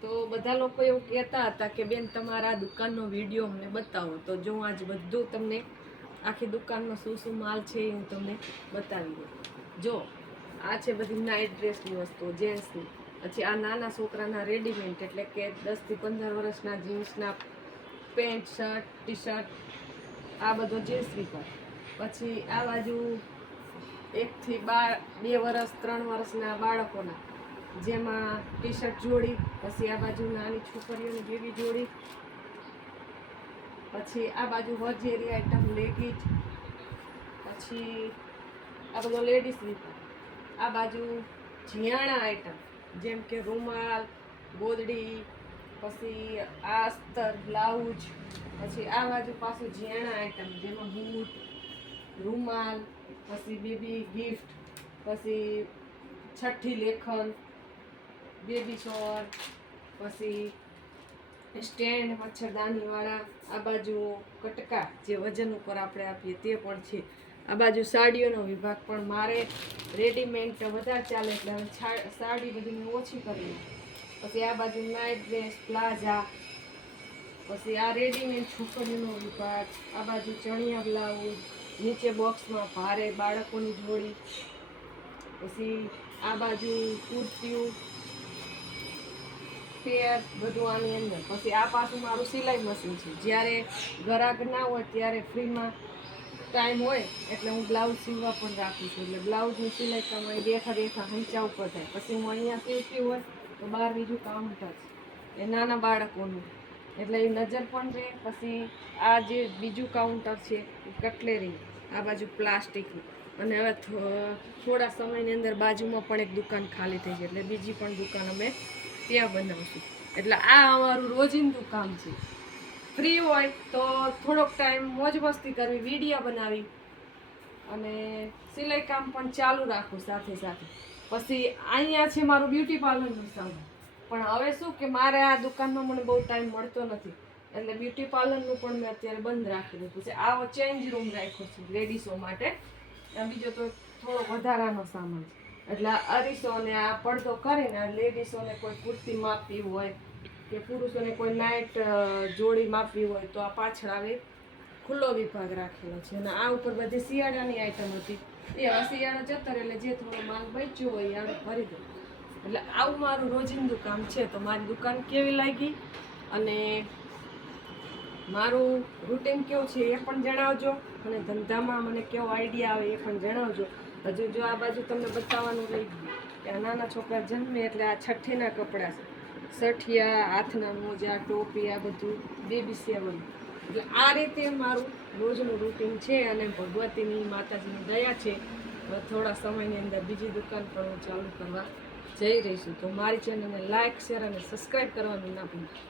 તો બધા લોકો એવું કહેતા હતા કે બેન તમારા દુકાનનો વિડીયો અમને બતાવો. તો જો હું આજ બધું તમને આખી દુકાનમાં શું શું માલ છે એ હું તમને બતાવી દઉં. જો આ છે બધી નાઇટ ડ્રેસની વસ્તુઓ જેન્ટ્સની. પછી આ નાના છોકરાના રેડીમેડ એટલે કે 10 થી 15 વર્ષના જીન્સના પેન્ટ શર્ટ ટી શર્ટ આ બધો જેન્ટ્સની પર. પછી આ બાજુ 1 થી 2 વર્ષ 3 વર્ષના બાળકોના જેમાં ટી શર્ટ જોડી. પછી આ બાજુ નાની છોકરીઓની બેબી જોડી. પછી આ બાજુ વર્જેરી આઈટમ લેગીજ. પછી આ બધો લેડીઝ વિપર. આ બાજુ જીયાણા આઈટમ જેમ કે રૂમાલ ગોદડી. પછી આ અસ્તર બ્લાઉઝ. પછી આ બાજુ પાછું જીયાણા આઈટમ જેમાં બૂટ રૂમાલ. પછી બેબી ગિફ્ટ. પછી છઠ્ઠી લેખન બેબી શોર. પછી સ્ટેન્ડ મચ્છરદાનીવાળા. આ બાજુ કટકા જે વજન ઉપર આપણે આપીએ તે પણ છે. આ બાજુ સાડીઓનો વિભાગ પણ મારે રેડીમેડ વધારે ચાલે એટલે હવે સાડી બધી મેં ઓછી કરી. પછી આ બાજુ નાઇટ ડ્રેસ પ્લાઝા. પછી આ રેડીમેડ છોકરીઓનો વિભાગ. આ બાજુ ચણિયા બ્લાઉઝ નીચે બોક્સમાં ભારે બાળકોની જોડી. પછી આ બાજુ કુર્તીઓ પેર બધું આની અંદર. પછી આ પાછું મારું સિલાઈ મશીન છે. જ્યારે ગ્રાહક ના હોય ત્યારે ફ્રીમાં ટાઈમ હોય એટલે હું બ્લાઉઝ સીવવા પણ રાખું છું. એટલે બ્લાઉઝની સિલાઈ કમાઈ દેખા હંચા ઉપર થાય. પછી હું અહીંયા સીવતી હોય તો બહાર બીજું કાઉન્ટર છે એ નાના બાળકોનું એટલે એ નજર પણ રહે. પછી આ જે બીજું કાઉન્ટર છે એ કટલેરી. આ બાજુ પ્લાસ્ટિકની. અને હવે થોડા સમયની અંદર બાજુમાં પણ એક દુકાન ખાલી થઈ છે એટલે બીજી પણ દુકાન અમે ત્યાં બનાવશું. એટલે આ અમારું રોજિંદું કામ છે. ફ્રી હોય તો થોડોક ટાઈમ મોજ મસ્તી કરવી વિડીયો બનાવી અને સિલાઈ કામ પણ ચાલુ રાખું સાથે સાથે. પછી અહીંયા છે મારું બ્યુટી પાર્લરનું સામાન. પણ હવે શું કે મારે આ દુકાનમાં મને બહુ ટાઈમ મળતો નથી એટલે બ્યુટી પાર્લરનું પણ મેં અત્યારે બંધ રાખી દીધું છે. આવો ચેન્જ રૂમ રાખ્યો છે લેડીઝો માટે. બીજો તો થોડો વધારાનો સામાન છે. એટલે અરીસો ને આ પડદો કરીને લેડીઝોને કોઈ કુર્તી માપવી હોય કે પુરુષોને કોઈ નાઇટ જોડી માપવી હોય તો આ પાછળ આવી ખુલ્લો વિભાગ રાખેલો છે. અને આ ઉપર બધી શિયાળાની આઈટમ હતી એ હવે શિયાળો જતો રહે એટલે જે થોડો માલ બચ્યો હોય એ આવે ભરી દો. એટલે આવું મારું રોજિંદું કામ છે. તો મારી દુકાન કેવી લાગી અને મારું રૂટીન કેવું છે એ પણ જણાવજો. અને ધંધામાં મને કેવો આઈડિયા આવે એ પણ જણાવજો. હજુ જો આ બાજુ તમને બતાવવાનું રહી ગયું કે આ નાના છોકરા જન્મે એટલે આ છઠ્ઠીના કપડાં છે. સઠિયા હાથના મોજા ટોપી આ બધું બેબી સેવન. એટલે આ રીતે મારું રોજનું રૂટીન છે. અને ભગવતીની માતાજીની દયા છે થોડા સમયની અંદર બીજી દુકાન પણ હું ચાલુ કરવા જઈ રહી છું. તો મારી ચેનલને લાઇક શેર અને સબસ્ક્રાઈબ કરવાનું ના ભૂલતા.